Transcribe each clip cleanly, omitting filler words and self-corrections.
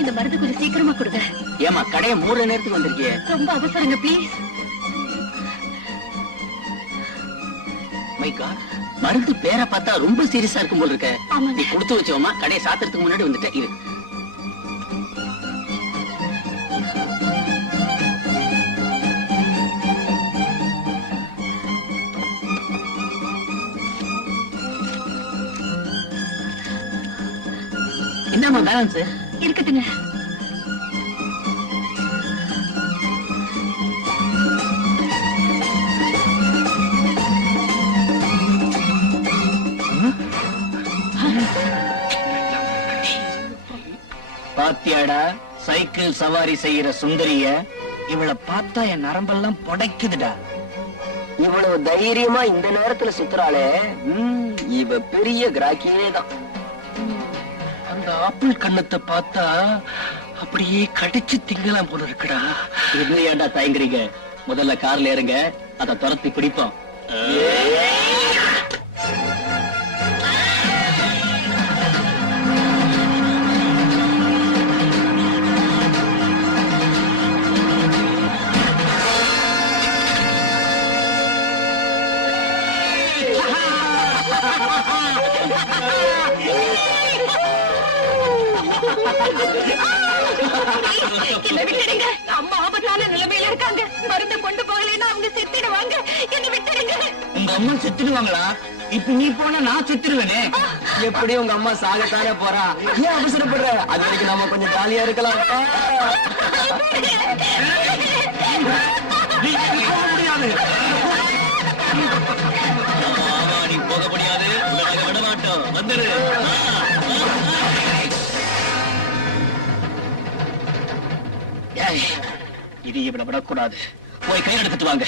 இந்த மருந்து கொஞ்சம் சீக்கிரமா கொடுங்க. ஏமா கடையை மூடுற நேரத்துக்கு வந்திருக்கியே? ரொம்ப அவசரங்க, ப்ளீஸ். மை காட், மருந்து பேரை பார்த்தா ரொம்ப சீரியஸா இருக்கும் போல இருக்க. ஆமாங்க. நீ கொடுத்து வச்சோமா, கடையை சாத்துறதுக்கு முன்னாடி வந்துட்ட. இது என்னம்மா பேலன்ஸ் இருக்கட்டுங்க. பாத்தியாடா சைக்கிள் சவாரி செய்யற சுந்தரிய? இவளை பார்த்தா என் நரம்பெல்லாம் புடைக்குதுடா. இவ்வளவு தைரியமா இந்த நேரத்துல சுத்துறாளே, இவ பெரிய கிராக்கியே தான். அந்த ஆப்பிள் கண்ணத்தை பார்த்தா அப்படியே கடிச்சு திங்கலாம் போல இருக்குடா. இது ஏன்டா தயங்குறீங்க? முதல்ல கார்ல ஏறுங்க, அதை துரத்தி பிடிப்போம். என்ன விட்டுடுங்க, அம்மா ஆபத்தான நிலைமையில இருக்காங்க. மருந்து கொண்டு போகலைன்னா அவங்க செத்துடுவாங்க. என்ன விட்டுடுங்க. உங்க அம்மா செத்துடுவாங்களா? இப்ப நீ போனா நான் செத்துருவேனே. எப்படி உங்க அம்மா சாகத்தானே போறா, ஏன் அவசரப்படுற? அது வரைக்கும் நாம கொஞ்சம் ஜாலியா இருக்கலாம். நீ போக முடியாது, விட மாட்டோம். வந்துரு. இது இவனை விடக்கூடாது. போய் கை எடுத்துட்டு வாங்க.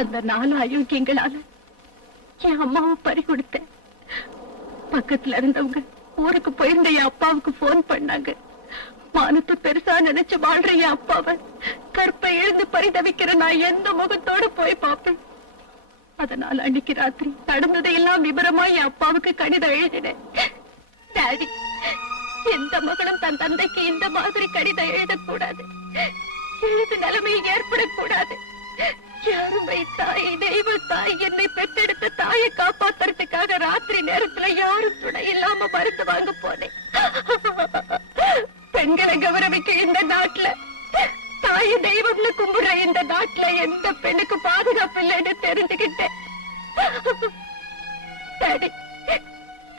அந்த 4 அயோக்கியங்களால என் அம்மாவை பறி கொடுத்தேன். பக்கத்துல இருந்தவங்க ஊருக்கு போயிருந்த என் அப்பாவுக்கு போன் பண்ணாங்க. மானத்தை பெருசா நினைச்சு வாழ்ற என் அப்பாவை கற்பை எழுந்து பரிதவிக்கிற நான் எந்த முகத்தோடு போய் பார்ப்பேன். அதனால அன்னைக்கு ராத்திரி நடந்ததையெல்லாம் விபரமா என் அப்பாவுக்கு கடிதம் எழுதினேன். டாடி, எந்த மகளும் தன் தந்தைக்கு இந்த மாதிரி கடிதம் எழுதக்கூடாது. எழுது நிலைமையில் ஏற்படக்கூடாது. யாருமை தாய், தெய்வ தாய், என்னை பெற்றெடுத்த தாயை காப்பாத்துறதுக்காக ராத்திரி நேரத்துல யாரும் துணை இல்லாம மருந்து வாங்க போனேன். பெண்களை கௌரவிக்க இந்த நாட்டுல, தாய தெய்வம்னு கும்பிடுற இந்த நாட்டுல எந்த பெண்ணுக்கு பாதுகாப்பு இல்லைன்னு தெரிஞ்சுக்கிட்டேன்.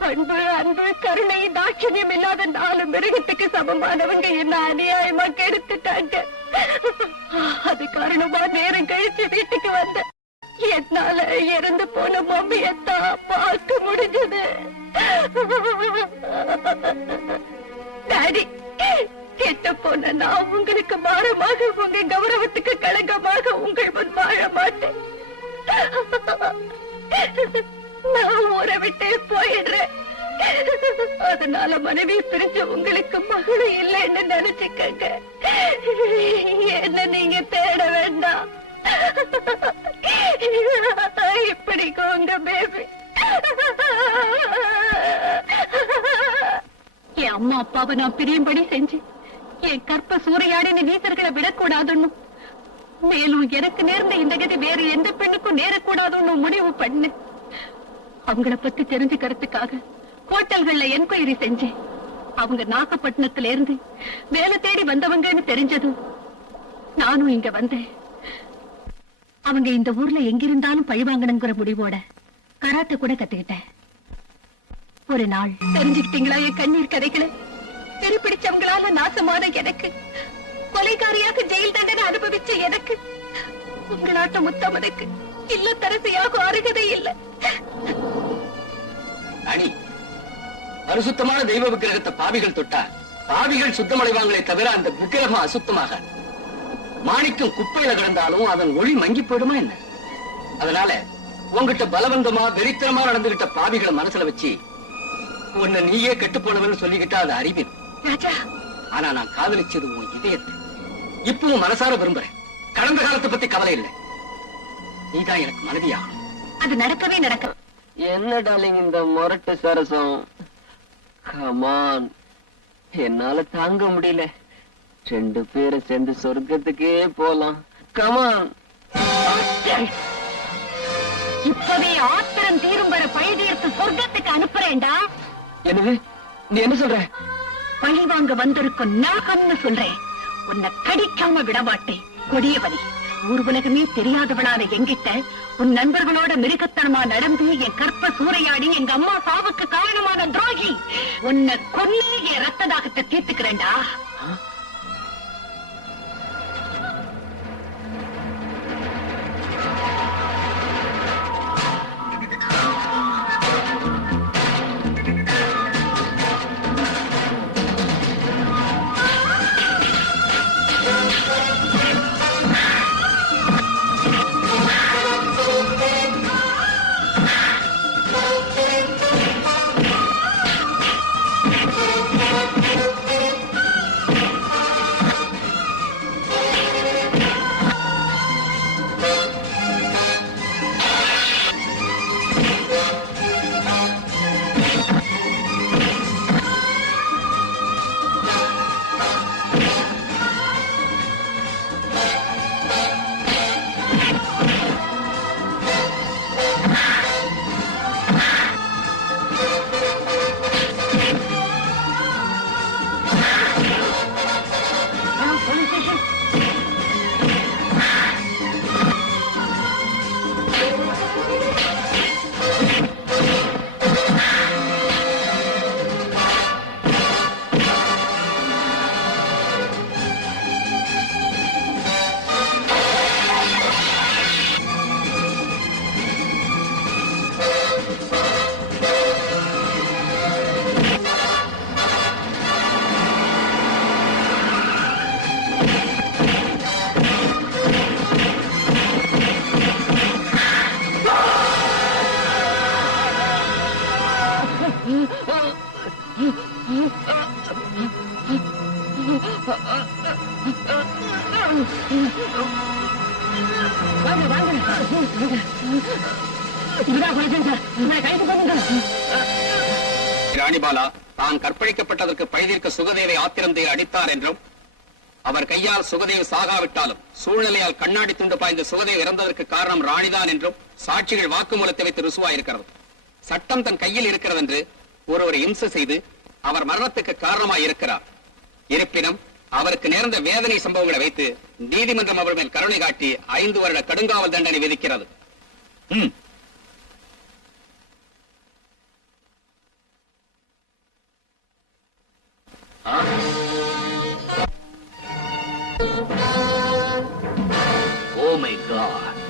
பண்பு, அன்பு, கருணை, தாட்சியம் இல்லாத 4 மிருகத்துக்கு சமமானவங்க என்ன அநியாயமா கெடுத்துட்டாங்க. அது காரணமா நேரம் கழிச்சு வீட்டுக்கு வந்த என்னால இறந்து போன மம்மியத்தான் பார்க்க முடிஞ்சது. டாடி, கெட்ட போன நான் உங்களுக்கு மாறமாக, உங்க கௌரவத்துக்கு களங்கமாக உங்கள் முன் வாழ மாட்டேன். நான் ஊரை விட்டே போயிடுறேன். அதனால மனைவி பிரிஞ்ச உங்களுக்கு மகளும் இல்லைன்னு நினைச்சுக்கங்க. என்ன நீங்க தேட வேண்டாம். இப்படிக்கு உங்க பேபி. என் அம்மா அப்பாவை நான் பிரியும்படி செஞ்சு என் கற்ப சூறையாடின நீசர்களை விடக்கூடாதுன்னு, மேலும் எனக்கு நேர்ந்த இந்த கதி வேற எந்த பெண்ணுக்கும் நேரக்கூடாதுன்னு முடிவு பண்ணு. அவங்கள பத்தி தெரிஞ்சுக்கிறதுக்காக ஹோட்டல்கள்ல என்கொயரி செஞ்சேன். அவங்க நாகப்பட்டினத்துல இருந்து வேலை தேடி வந்தவங்கன்னு தெரிஞ்சதும் நானும் இங்க வந்தேன். அவங்க இந்த ஊர்ல எங்கிருந்தாலும் பழிவாங்கணுங்கிற முடிவோட கராட்டை கூட கத்துக்கிட்டேன். ஒரு நாள் தெரிஞ்சுக்கிட்டீங்களா என் கண்ணீர் கதைகளை? தெரு பிடிச்சவங்களால நாசமான எனக்கு, கொலைகாரியாக ஜெயில் தண்டனை அனுபவிச்ச எனக்கு, உங்களாட்ட முத்தமனுக்கு இல்லத்தரசியாக அருகதை இல்லை. அணி, பரிசுத்தமான தெய்வ விக்கிரகத்தை பாவிகள் தொட்டா பாவிகள் சுத்தமடைவாங்களே தவிர அந்த விக்கிரகம் அசுத்தமாக. மாணிக்கம் குப்பையில கிடந்தாலும் அதன் ஒளி மங்கி போயிடுமா என்ன? அதனால உங்ககிட்ட பலவந்தமா வெறித்தனமா நடந்துகிட்ட பாவிகளை மனசுல வச்சு உன்னை நீயே கெட்டு போனவன்னு சொல்லிக்கிட்டா அது அறிவின். ஆனா நான் காதலிச்சது உன் இதயத்தை. இப்பவும் மனசார விரும்புறேன். கடந்த காலத்தை பத்தி கவலை இல்லை. நீதான் எனக்கு மனைவியாகணும். அது நடக்கவே நடக்க. என்ன டார்லிங் இந்த முரட்டு சரசம்? கமான், என்னால தாங்க முடியல. 2 பேரும் சேர்ந்து சொர்க்கத்துக்கே போலாம். கமான். இப்பவே ஆத்திரம் தீரும் வர பழி தீர்த்து சொர்க்கத்துக்கு அனுப்புறேன்டா. என்னது? நீ என்ன சொல்ற? பழி வாங்க வந்திருக்கும் நாகம்னு சொல்றேன். உன்னை கடிக்காம விடமாட்டேன். கொடியவனே, ஊர் உலகமே தெரியாதவளான எங்கிட்ட உன் நண்பர்களோட மிருகத்தனமா நடந்து என் கற்ப சூறையாடி எங்க அம்மா சாவுக்கு காரணமான துரோகி, உன்னை கொன்னு என் ரத்த தாகத்தை தீர்த்துக்கிறேன்டா. ராணிபாலா தான் கற்பழிக்கப்பட்டதற்கு பழிதீர்க்க சுகதேவை ஆத்திரந்தை அடித்தார் என்றும், அவர் கையால் சுகதேவ் சாகாவிட்டாலும் சூழ்நிலையால் கண்ணாடி துண்டு பாய்ந்த சுகதேவ் இறந்ததற்கு காரணம் ராணிதான் என்றும் சாட்சிகள் வாக்குமூலத்தை வைத்து ருசுவாயிருக்கிறது. சட்டம் தன் கையில் இருக்கிறது என்று ஒருவரை இம்சை செய்து அவர் மரணத்துக்கு காரணமாய் இருக்கிறார். இருப்பினும் அவருக்கு நேர்ந்த வேதனை சம்பவங்களை வைத்து நீதிமன்றம் அவர் மேல் கருணை காட்டி 5 வருட கடுங்காவல் தண்டனை விதிக்கிறது. Oh my God,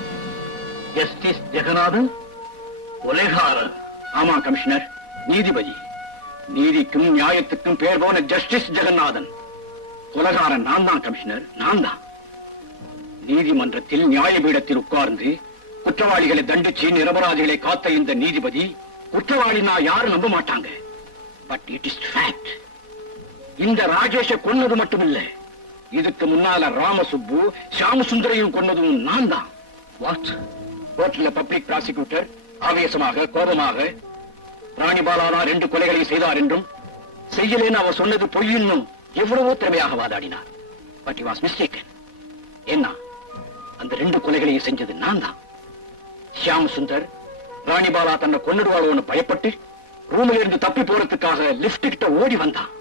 Justice Jaganathan கொலைகாரர்? ஆமா கமிஷனர், நீதிபதி. நீதிக்கும் நியாயத்துக்கும் பேர் போன ஜஸ்டிஸ் ஜெகநாதன். கொலைகாரன் நான் தான் கமிஷனர், நான் தான். நீதிமன்றத்தில் நியாயபீடத்தில் உட்கார்ந்து குற்றவாளிகளை தண்டிச்சு நிரபராதிகளை காத்த இந்த நீதிபதி குற்றவாளி நான் யாரும் நம்ப மாட்டாங்க. But it is fact. இந்த ராஜேஷ கொன்னது மட்டும் இல்ல, இதுக்கு முன்னால ராமசுப்பு சாமசுந்தரையும் கொன்னதும் நான் தான். வாட்? கோர்ட்ல பப்ளிக் ப்ராசிக்யூட்டர் ஆவேசமாக கோபமாக ராணிபாலா 2 கொலைகளை செய்தார் என்றும் செய்யலேன்னு அவர் சொன்னது பொய்யின்னும் எவ்வளவோ திறமையாக வாதாடினார். But he was mistaken. என்ன, அந்த 2 கொலைகளையும் செஞ்சது நான் தான். ஷியாம் சுந்தர் ராணிபாலா தன்னை கொன்னுடுவாளோன்னு பயப்பட்டு ரூமில் இருந்து தப்பி போறதுக்காக லிப்ட் கிட்ட ஓடி வந்தான்.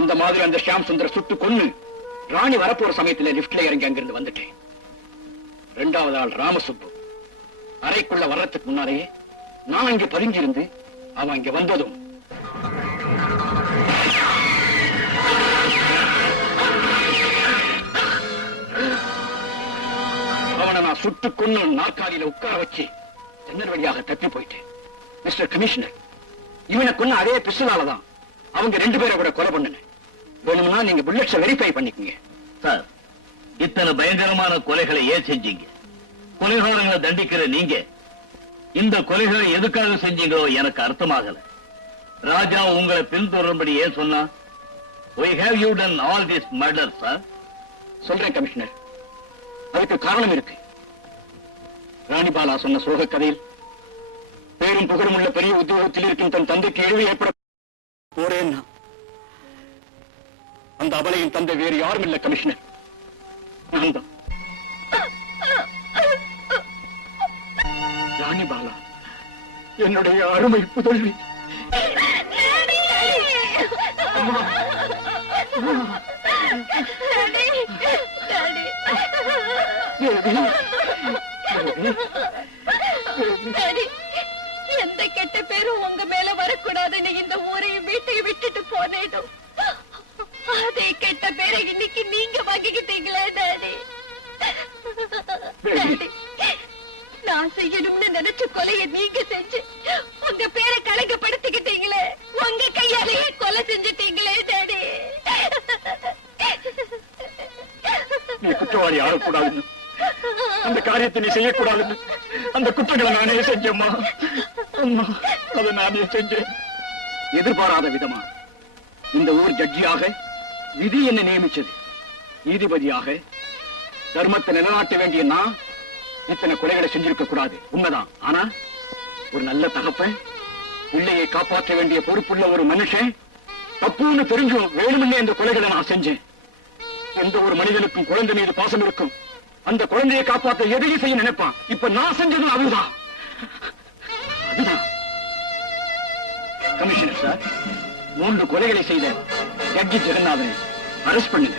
அந்த மாதிரி அந்த ஷியாம் சுந்தர் சுட்டு கொன்னு ராணி வரப்போற சமயத்துல லிப்ட்ல இறங்கி அங்கிருந்து வந்துட்டேன். 2வது ஆள் ராமசுப்பு அறைக்குள்ள வர்றதுக்கு முன்னாலேயே நான் இங்க பதுங்கியிருந்து அவன் இங்க வந்ததும் அவனை நான் சுட்டு கொன்னு நாற்காலியில உட்கார வச்சு ஜன்னல் வழியாக தப்பி போயிட்டேன். மிஸ்டர் கமிஷனர், இவனை கொன்ன அதே பிஸ்டலாலதான் அவங்க 2 பேரை கூட கொலை பண்ணுனேன். வேணும்னா நீங்க புல்லட்ஸை வெரிஃபை பண்ணிக்கங்க. சார், இத்தனை பயங்கரமான கொலைகளை ஏன் செஞ்சீங்க? கொலைகாரங்களை தண்டிக்கிற நீங்க இந்த கொலைகளை எதுக்காக செஞ்சீங்களோ எனக்கு அர்த்தமாகல. ராஜா உங்களை பின்தொடரும்படி ஏன் சொன்னா? We have you done all these murders, sir? சொல்றேன் கமிஷனர், அதுக்கு காரணம் இருக்கு. ராணிபாலா சொன்ன சோக கதையில் பேரும் புகழும் உள்ள பெரிய உத்தியோகத்தில் இருக்கும் தன் தந்தைக்கு இழிவு ஏற்பட போறேன்னா அந்த அபலையின் தந்தை வேறு யாரும் இல்ல கமிஷனர், நான் தான். ராணிபாலா என்னுடைய அருமை புதல்வி. எந்த கெட்ட பேரும் உங்க மேல வரக்கூடாதுன்னு இந்த ஊரையும் வீட்டையும் விட்டுட்டு போனேடும். அதே கெட்ட பேரை இன்னைக்கு நீங்க வாங்கிக்கிட்டீங்களே டாடி. டாடி, நான் செய்யணும்னு நினைச்ச கொலையை நீங்க செஞ்சு உங்க பேரை கலங்கப்படுத்திக்கிட்டீங்களே. உங்க கையாலேயே கொலை செஞ்சுட்டீங்களே டாடி. நீ குற்றவாளி ஆகக்கூடாதுன்னு, அந்த காரியத்தை நீ செய்யக்கூடாதுன்னு அந்த குற்றங்களை நானே செஞ்சேம்மா. அம்மா, அதை நானே செஞ்சேன். எதிர்பாராத விதமா இந்த ஊர் ஜட்ஜியாக விதி என்ன நியமிச்சது. நீதிபதியாக தர்மத்தை நிலைநாட்ட வேண்டிய நான் இத்தனை கொலைகளை செஞ்சிருக்க கூடாது, உண்மைதான். ஆனா ஒரு நல்ல தகப்பன், பிள்ளையை காப்பாற்ற வேண்டிய பொறுப்புள்ள ஒரு மனுஷன் தப்புன்னு தெரிஞ்சும் வேணும்னே இந்த கொலைகளை நான் செஞ்சேன். எந்த ஒரு மனிதனுக்கும் குழந்தை மீது பாசம் இருக்கும். அந்த குழந்தையை காப்பாற்ற எதையும் செய்ய நினைப்பான். இப்ப நான் செஞ்சது அதுதான். கமிஷனர் சார், 3 கொலைகளை செய்த ஜட்ஜி ஜெகநாதனை அரெஸ்ட் பண்ணுங்க.